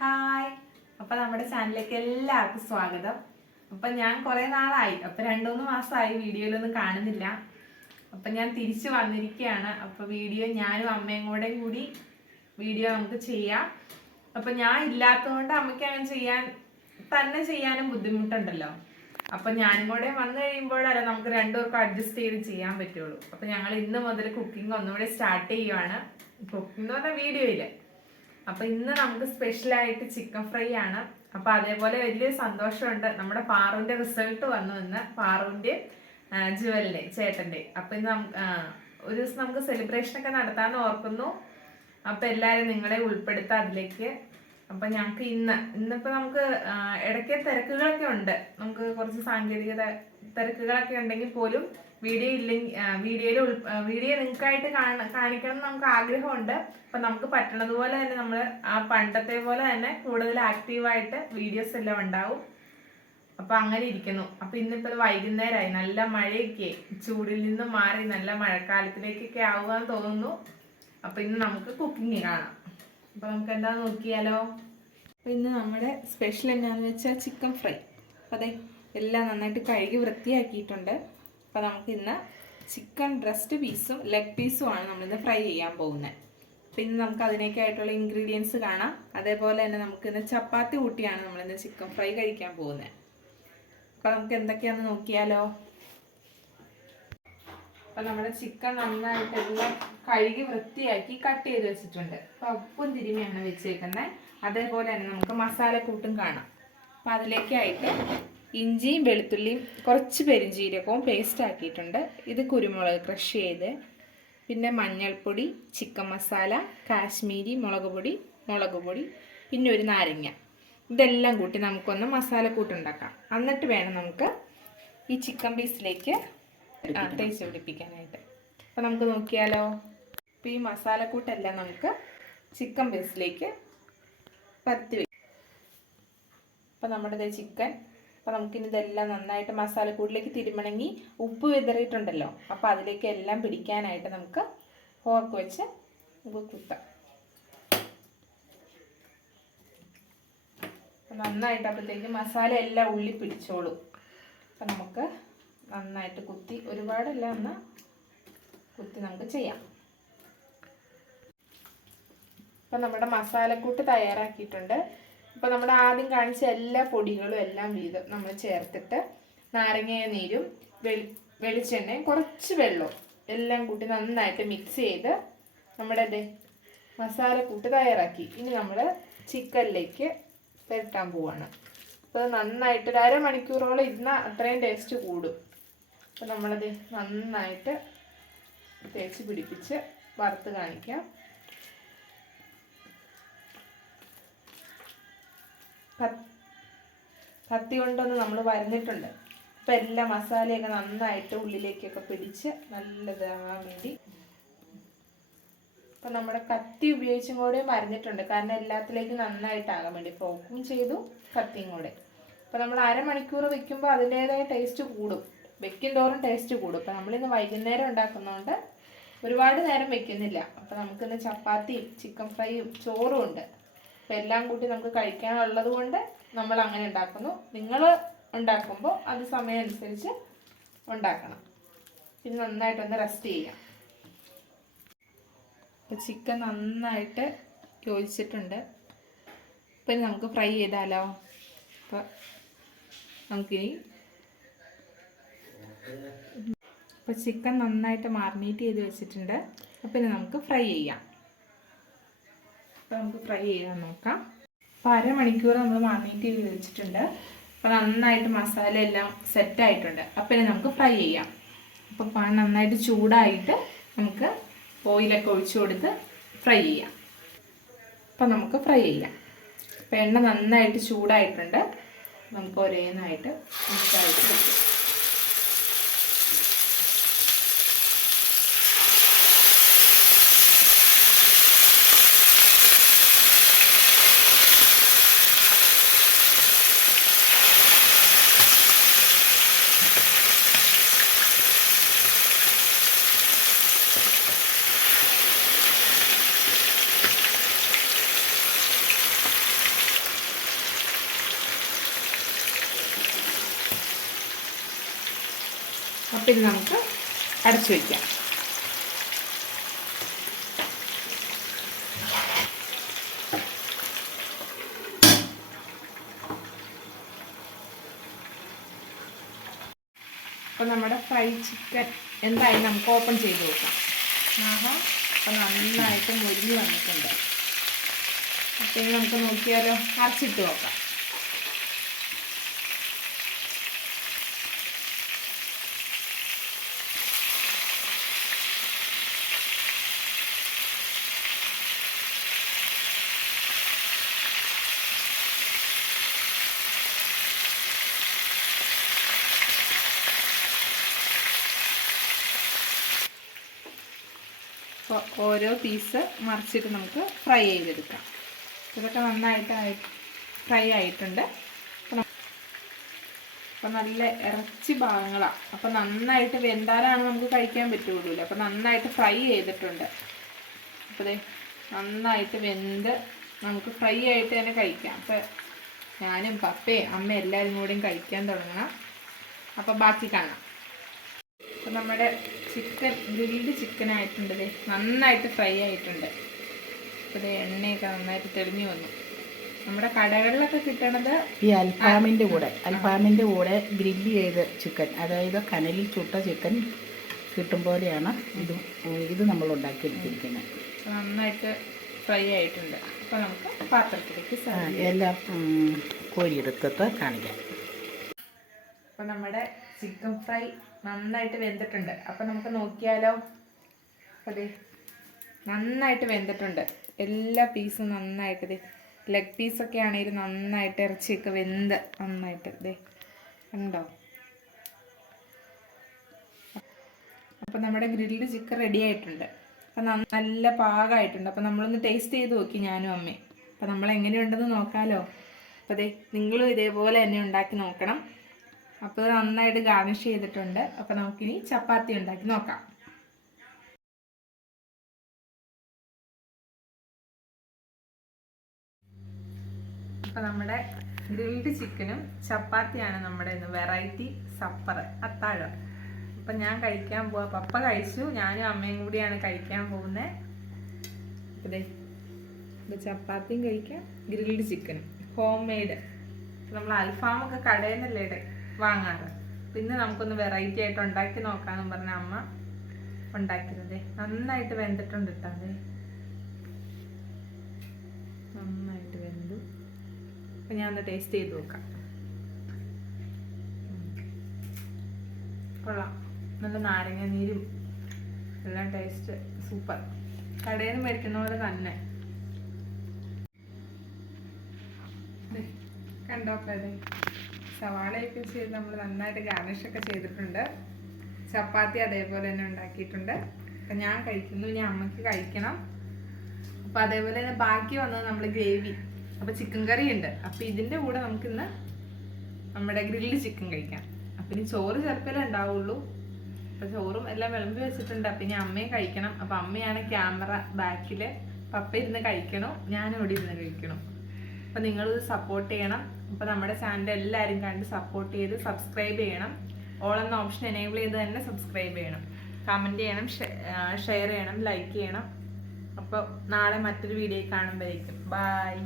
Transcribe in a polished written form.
Hi. അപ്പം നമ്മുടെ ചാനലിലേക്ക് എല്ലാവർക്കും സ്വാഗതം. അപ്പം ഞാൻ കുറേ നാളായി, അപ്പം 2-3 മാസമായി വീഡിയോയിലൊന്നും കാണുന്നില്ല. അപ്പം ഞാൻ തിരിച്ചു വന്നിരിക്കുകയാണ്. അപ്പം വീഡിയോ ഞാനും അമ്മയും കൂടി വീഡിയോ നമുക്ക് ചെയ്യാം. അപ്പം ഞാൻ ഇല്ലാത്തതുകൊണ്ട് അമ്മയ്ക്ക് അങ്ങനെ ചെയ്യാനും ബുദ്ധിമുട്ടുണ്ടല്ലോ. അപ്പം ഞാനും കൂടെ വന്നു കഴിയുമ്പോഴല്ലേ നമുക്ക് രണ്ടുപേർക്കും അഡ്ജസ്റ്റ് ചെയ്ത് ചെയ്യാൻ പറ്റുള്ളൂ. അപ്പം ഞങ്ങൾ ഇന്ന് മുതൽ കുക്കിംഗ് ഒന്നുകൂടെ സ്റ്റാർട്ട് ചെയ്യുവാണ്. കുക്കിംഗ് എന്ന് പറഞ്ഞാൽ വീഡിയോയില്. അപ്പൊ ഇന്ന് നമുക്ക് സ്പെഷ്യലായിട്ട് ചിക്കൻ ഫ്രൈ ആണ്. അപ്പൊ അതേപോലെ വലിയ സന്തോഷമുണ്ട്, നമ്മുടെ പാറുവിന്റെ റിസൾട്ട് വന്നു. ഇന്ന് പാറുവിന്റെ ജുവലിന്റെ ചേട്ടന്റെ. അപ്പൊ ഇന്ന് ഒരു ദിവസം നമുക്ക് സെലിബ്രേഷൻ ഒക്കെ നടത്താന്ന് ഓർക്കുന്നു. അപ്പൊ എല്ലാരും നിങ്ങളെ ഉൾപ്പെടുത്താം അതിലേക്ക്. അപ്പൊ ഞങ്ങൾക്ക് ഇന്നിപ്പോ നമുക്ക് ഇടയ്ക്ക് തിരക്കുകളൊക്കെ ഉണ്ട്. നമുക്ക് കുറച്ച് സാങ്കേതിക തിരക്കുകളൊക്കെ ഉണ്ടെങ്കിൽ പോലും വീഡിയോ നിങ്ങൾക്കായിട്ട് കാണിക്കണം എന്ന് നമുക്ക് ആഗ്രഹമുണ്ട്. അപ്പൊ നമുക്ക് പറ്റണതുപോലെ തന്നെ നമ്മൾ ആ പണ്ടത്തെ പോലെ തന്നെ കൂടുതൽ ആക്റ്റീവായിട്ട് വീഡിയോസ് എല്ലാം ഉണ്ടാവും. അപ്പൊ അങ്ങനെ ഇരിക്കുന്നു. അപ്പൊ ഇന്നിപ്പോ വൈകുന്നേരമായി, നല്ല മഴയൊക്കെ, ചൂടിൽ നിന്നും മാറി നല്ല മഴക്കാലത്തിലേക്കൊക്കെ ആവുകയെന്ന് തോന്നുന്നു. അപ്പൊ ഇന്ന് നമുക്ക് കുക്കിംഗ് കാണാം. അപ്പൊ നമുക്ക് എന്താന്ന് നോക്കിയാലോ. അപ്പൊ ഇന്ന് നമ്മുടെ സ്പെഷ്യൽ എന്താന്ന് വെച്ചാൽ ചിക്കൻ ഫ്രൈ. അപ്പൊ അതെ എല്ലാം നന്നായിട്ട് കഴുകി വൃത്തിയാക്കിയിട്ടുണ്ട്. അപ്പോൾ നമുക്ക് ഇന്ന് ചിക്കൻ ബ്രസ്റ്റ് പീസും ലെഗ് പീസും ആണ് നമ്മളിന്ന് ഫ്രൈ ചെയ്യാൻ പോകുന്നത്. പിന്നെ നമുക്ക് അതിനേക്കായിട്ടുള്ള ഇൻഗ്രീഡിയൻസ് കാണാം. അതേപോലെ തന്നെ നമുക്കിന്ന് ചപ്പാത്തി കൂട്ടിയാണ് നമ്മളിന്ന് ചിക്കൻ ഫ്രൈ കഴിക്കാൻ പോകുന്നത്. അപ്പോൾ നമുക്ക് എന്തൊക്കെയാണെന്ന് നോക്കിയാലോ. അപ്പോൾ നമ്മുടെ ചിക്കൻ നന്നായിട്ട് എല്ലാം കഴുകി വൃത്തിയാക്കി കട്ട് ചെയ്ത് വെച്ചിട്ടുണ്ട്. അപ്പോൾ ഉപ്പും തിരുമിയാണ് വെച്ചേക്കുന്നത്. അതേപോലെ തന്നെ നമുക്ക് മസാലക്കൂട്ടും കാണാം. അപ്പോൾ അതിലേക്കായിട്ട് ഇഞ്ചിയും വെളുത്തുള്ളിയും കുറച്ച് പെരുംജീരകവും പേസ്റ്റ് ആക്കിയിട്ടുണ്ട്. ഇത് കുരുമുളക് ക്രഷ് ചെയ്ത്, പിന്നെ മഞ്ഞൾപ്പൊടി, ചിക്കൻ മസാല, കാശ്മീരി മുളക് പൊടി, പിന്നെ ഒരു നാരങ്ങ. ഇതെല്ലാം കൂട്ടി നമുക്കൊന്ന് മസാലക്കൂട്ടുണ്ടാക്കാം. എന്നിട്ട് വേണം നമുക്ക് ഈ ചിക്കൻ പീസിലേക്ക് തേച്ച് പിടിപ്പിക്കാനായിട്ട്. അപ്പോൾ നമുക്ക് നോക്കിയാലോ. അപ്പോൾ ഈ മസാലക്കൂട്ടെല്ലാം നമുക്ക് ചിക്കൻ പീസിലേക്ക് പരത്തി വയ്ക്കും. അപ്പോൾ നമ്മുടെ ചിക്കൻ, അപ്പോൾ നമുക്കിനി ഇതെല്ലാം നന്നായിട്ട് മസാലക്കൂട്ടിലേക്ക് തിരുമണമെങ്കിൽ ഉപ്പ് വിതറിയിട്ടുണ്ടല്ലോ, അപ്പോൾ അതിലേക്ക് എല്ലാം പിടിക്കാനായിട്ട് നമുക്ക് ഫോർക്ക് വെച്ച് കുത്താം. നന്നായിട്ട് അപ്പോഴത്തേക്ക് മസാല എല്ലാം ഉള്ളി പിടിച്ചോളും. അപ്പം നമുക്ക് നന്നായിട്ട് കുത്തി, ഒരുപാടെല്ലാം ഒന്ന് കുത്തി നമുക്ക് ചെയ്യാം. അപ്പം നമ്മുടെ മസാലക്കൂട്ട് തയ്യാറാക്കിയിട്ടുണ്ട്. അപ്പോൾ നമ്മുടെ ആദ്യം കാണിച്ച എല്ലാ പൊടികളും എല്ലാം വീതം നമ്മൾ ചേർത്തിട്ട് നാരങ്ങ നീരും വെളിച്ചെണ്ണയും കുറച്ച് വെള്ളവും എല്ലാം കൂട്ടി നന്നായിട്ട് മിക്സ് ചെയ്ത് നമ്മുടെ മസാലക്കൂട്ട് തയ്യാറാക്കി. ഇനി നമ്മൾ ചിക്കനിലേക്ക് പുരട്ടാൻ പോവാണ്. അപ്പോൾ നന്നായിട്ട് 1/2 മണിക്കൂറോളം ഇരുന്നാൽ അത്രയും ടേസ്റ്റ് കൂടും. അപ്പോൾ നമ്മളത് നന്നായിട്ട് തേച്ച് പിടിപ്പിച്ച് വറുത്ത് കാണിക്കാം. കത്തി കൊണ്ടൊന്ന് നമ്മൾ വരഞ്ഞിട്ടുണ്ട്. അപ്പം എല്ലാ മസാലയൊക്കെ നന്നായിട്ട് ഉള്ളിലേക്കൊക്കെ പിടിച്ച് നല്ലതാവാൻ വേണ്ടി അപ്പം നമ്മുടെ കത്തി ഉപയോഗിച്ചും കൂടെ വരഞ്ഞിട്ടുണ്ട്. കാരണം എല്ലാത്തിലേക്കും നന്നായിട്ടാകാൻ വേണ്ടി ഫോക്കും ചെയ്തു, കത്തിയും കൂടെ. അപ്പം നമ്മൾ 1/2 മണിക്കൂർ വെക്കുമ്പോൾ അതിൻ്റേതായ ടേസ്റ്റ് കൂടും, വെക്കും തോറും ടേസ്റ്റ് കൂടും. അപ്പം നമ്മളിന്ന് വൈകുന്നേരം ഉണ്ടാക്കുന്നതുകൊണ്ട് ഒരുപാട് നേരം വെക്കുന്നില്ല. അപ്പം നമുക്കിന്ന് ചപ്പാത്തിയും ചിക്കൻ ഫ്രൈയും ചോറും ഉണ്ട്. അപ്പം എല്ലാം കൂട്ടി നമുക്ക് കഴിക്കാനുള്ളത് കൊണ്ട് നമ്മൾ അങ്ങനെ ഉണ്ടാക്കുന്നു. നിങ്ങൾ ഉണ്ടാക്കുമ്പോൾ അത് സമയം അനുസരിച്ച് ഉണ്ടാക്കണം. പിന്നെ നന്നായിട്ടൊന്ന് റെസ്റ്റ് ചെയ്യാം. അപ്പോൾ ചിക്കൻ നന്നായിട്ട് യോജിച്ചിട്ടുണ്ട്. അപ്പം നമുക്ക് ഫ്രൈ ചെയ്താലോ. അപ്പോൾ നമുക്കിനി ഇപ്പോൾ ചിക്കൻ നന്നായിട്ട് മാറിനേറ്റ് ചെയ്ത് വെച്ചിട്ടുണ്ട്. അപ്പം ഇനി നമുക്ക് ഫ്രൈ ചെയ്യാം. അപ്പോൾ നമുക്ക് ഫ്രൈ ചെയ്യാൻ നോക്കാം. അപ്പോൾ 1/2 മണിക്കൂർ നമ്മൾ മാറിനേറ്റ് ചെയ്ത് വെച്ചിട്ടുണ്ട്. അപ്പോൾ നന്നായിട്ട് മസാല എല്ലാം സെറ്റായിട്ടുണ്ട്. അപ്പോൾ ഇനി നമുക്ക് ഫ്രൈ ചെയ്യാം. അപ്പോൾ പാൻ നന്നായിട്ട് ചൂടായിട്ട് നമുക്ക് ഓയിലൊക്കെ ഒഴിച്ചു കൊടുത്ത് ഫ്രൈ ചെയ്യാം. അപ്പോൾ നമുക്ക് ഫ്രൈ ചെയ്യാം. അപ്പോൾ എണ്ണ നന്നായിട്ട് ചൂടായിട്ടുണ്ട്. നമുക്ക് ഒരേന്നായിട്ട് മിക്സായിട്ട് വെക്കാം. അപ്പം ഇത് നമുക്ക് അടച്ചു വയ്ക്കാം. അപ്പോൾ നമ്മുടെ ഫ്രൈ ചിക്കൻ എന്തായാലും നമുക്ക് ഓപ്പൺ ചെയ്ത് നോക്കാം. അപ്പോൾ നന്നായിട്ട് മുരിഞ്ഞ് വന്നിട്ടുണ്ട്. അപ്പോൾ ഇനി നമുക്ക് നോക്കിയാലോ, അരച്ചിട്ട് നോക്കാം. അപ്പോൾ ഓരോ പീസ് മറിച്ചിട്ട് നമുക്ക് ഫ്രൈ ചെയ്തെടുക്കാം. ഇതൊക്കെ നന്നായിട്ട് ഫ്രൈ ആയിട്ടുണ്ട്. അപ്പം നല്ല ഇറച്ചി ഭാഗങ്ങളാണ്. അപ്പം നന്നായിട്ട് വെന്താലാണ് നമുക്ക് കഴിക്കാൻ പറ്റുള്ളൂ. അപ്പം നന്നായിട്ട് ഫ്രൈ ചെയ്തിട്ടുണ്ട്. അപ്പോൾ ദേ നന്നായിട്ട് വെന്ത് നമുക്ക് ഫ്രൈ ആയിട്ട് തന്നെ കഴിക്കാം. അപ്പം ഞാനും പപ്പയും അമ്മയും എല്ലാവരും കൂടെയും കഴിക്കാൻ തുടങ്ങണം. അപ്പം ബാക്കി കാണാം. അപ്പം നമ്മുടെ ചിക്കൻ ഗ്രിൽഡ് ചിക്കൻ ആയിട്ടുണ്ട്. നന്നായിട്ട് ഫ്രൈ ആയിട്ടുണ്ട്. അപ്പോൾ എണ്ണയൊക്കെ നന്നായിട്ട് തെളിഞ്ഞു വന്നു. നമ്മുടെ കടകളിലൊക്കെ കിട്ടണത് ഈ അൽഫാമിൻ്റെ കൂടെ ഗ്രില്ല് ചെയ്ത ചിക്കൻ, അതായത് കനലിൽ ചുട്ട ചിക്കൻ കിട്ടും പോലെയാണ് ഇത് നമ്മൾ ഉണ്ടാക്കിയെടുത്തിരിക്കുന്നത്. നന്നായിട്ട് ഫ്രൈ ആയിട്ടുണ്ട്. അപ്പോൾ നമുക്ക് പാത്രത്തിലേക്ക് എല്ലാം കോരിയെടുത്തിട്ട് കാണിക്കാം. അപ്പോൾ നമ്മുടെ ചിക്കൻ ഫ്രൈ നന്നായിട്ട് വെന്തിട്ടുണ്ട്. അപ്പം നമുക്ക് നോക്കിയാലോ. അതെ, നന്നായിട്ട് വെന്തിട്ടുണ്ട്. എല്ലാ പീസും നന്നായിട്ട് ലെഗ് പീസൊക്കെ ആണെങ്കിൽ നന്നായിട്ട് ഇറച്ചിയൊക്കെ വെന്ത് നന്നായിട്ട് ഉണ്ടോ. അപ്പം നമ്മുടെ ഗ്രിൽഡ് ചിക്കൻ റെഡി ആയിട്ടുണ്ട്. അപ്പം നല്ല പാകമായിട്ടുണ്ട്. അപ്പം നമ്മളൊന്ന് ടേസ്റ്റ് ചെയ്ത് നോക്കി ഞാനും അമ്മയും. അപ്പം നമ്മൾ എങ്ങനെയുണ്ടെന്ന് നോക്കാമല്ലോ. അപ്പം അതെ, നിങ്ങളും ഇതേപോലെ തന്നെ ഉണ്ടാക്കി നോക്കണം. അപ്പോൾ നന്നായിട്ട് ഗാർണിഷ് ചെയ്തിട്ടുണ്ട്. അപ്പോൾ നമുക്കിനി ചപ്പാത്തി ഉണ്ടാക്കി നോക്കാം. അപ്പോൾ നമ്മുടെ ഗ്രിൽഡ് ചിക്കനും ചപ്പാത്തിയാണ് നമ്മുടെ ഇന്ന് വെറൈറ്റി സപ്പർ, അത്താഴം. അപ്പം ഞാൻ കഴിക്കാൻ പോവാ. പപ്പ കഴിച്ചു, ഞാനും അമ്മയും കൂടിയാണ് കഴിക്കാൻ പോകുന്നത്. അതെ, ഇപ്പോൾ ചപ്പാത്തിയും കഴിക്കാം, ഗ്രിൽഡ് ചിക്കനും ഹോം മെയ്ഡ്. നമ്മൾ അൽഫാമൊക്കെ കടയിൽ നിന്നല്ലേ വാങ്ങാറ്. പിന്നെ നമുക്കൊന്ന് വെറൈറ്റി ആയിട്ട് ഉണ്ടാക്കി നോക്കാമെന്ന് പറഞ്ഞ അമ്മ ഉണ്ടാക്കിയത്. നന്നായിട്ട് വെന്തിട്ടുണ്ട് ഇട്ടാതെ, നന്നായിട്ട് വെന്തു. അപ്പം ഞാൻ ഒന്ന് ടേസ്റ്റ് ചെയ്ത് നോക്കാം. കൊള്ളാം, നല്ല നാരങ്ങ നീരും എല്ലാം ടേസ്റ്റ് സൂപ്പർ. കടയിൽ നിന്ന് മേടിക്കുന്ന പോലെ തന്നെ. കണ്ടോക്കെ അതെ, സവാളയൊക്കെ ചെയ്ത് നമ്മൾ നന്നായിട്ട് ഗാർണിഷൊക്കെ ചെയ്തിട്ടുണ്ട്. ചപ്പാത്തി അതേപോലെ തന്നെ ഉണ്ടാക്കിയിട്ടുണ്ട്. അപ്പം ഞാൻ കഴിക്കുന്നു, ഇനി അമ്മയ്ക്ക് കഴിക്കണം. അപ്പം അതേപോലെ തന്നെ ബാക്കി വന്നത് നമ്മൾ ഗ്രേവി. അപ്പോൾ ചിക്കൻ കറി ഉണ്ട്. അപ്പം ഇതിൻ്റെ കൂടെ നമുക്കിന്ന് നമ്മുടെ ഗ്രിൽഡ് ചിക്കൻ കഴിക്കാം. അപ്പം ഇനി ചോറ് ചിലപ്പോൾ ഉണ്ടാവുള്ളൂ. അപ്പം ചോറും എല്ലാം വിളമ്പി വെച്ചിട്ടുണ്ട്. അപ്പം ഇനി അമ്മയും കഴിക്കണം. അപ്പം അമ്മയാണ് ക്യാമറ ബാക്കിൽ, പപ്പ ഇരുന്ന് കഴിക്കണം, ഞാനും ഇവിടെ ഇരുന്ന് കഴിക്കണം. അപ്പം നിങ്ങളിത് സപ്പോർട്ട് ചെയ്യണം. അപ്പോൾ നമ്മുടെ ചാനൽ എല്ലാവരും കണ്ട് സപ്പോർട്ട് ചെയ്ത് സബ്സ്ക്രൈബ് ചെയ്യണം. ഓൾ എന്ന ഓപ്ഷൻ എനേബിൾ ചെയ്ത് തന്നെ സബ്സ്ക്രൈബ് ചെയ്യണം, കമൻറ്റ് ചെയ്യണം, ഷെയർ ചെയ്യണം, ലൈക്ക് ചെയ്യണം. അപ്പോൾ നാളെ മറ്റൊരു വീഡിയോ കാണുമ്പോഴേക്കും ബൈ.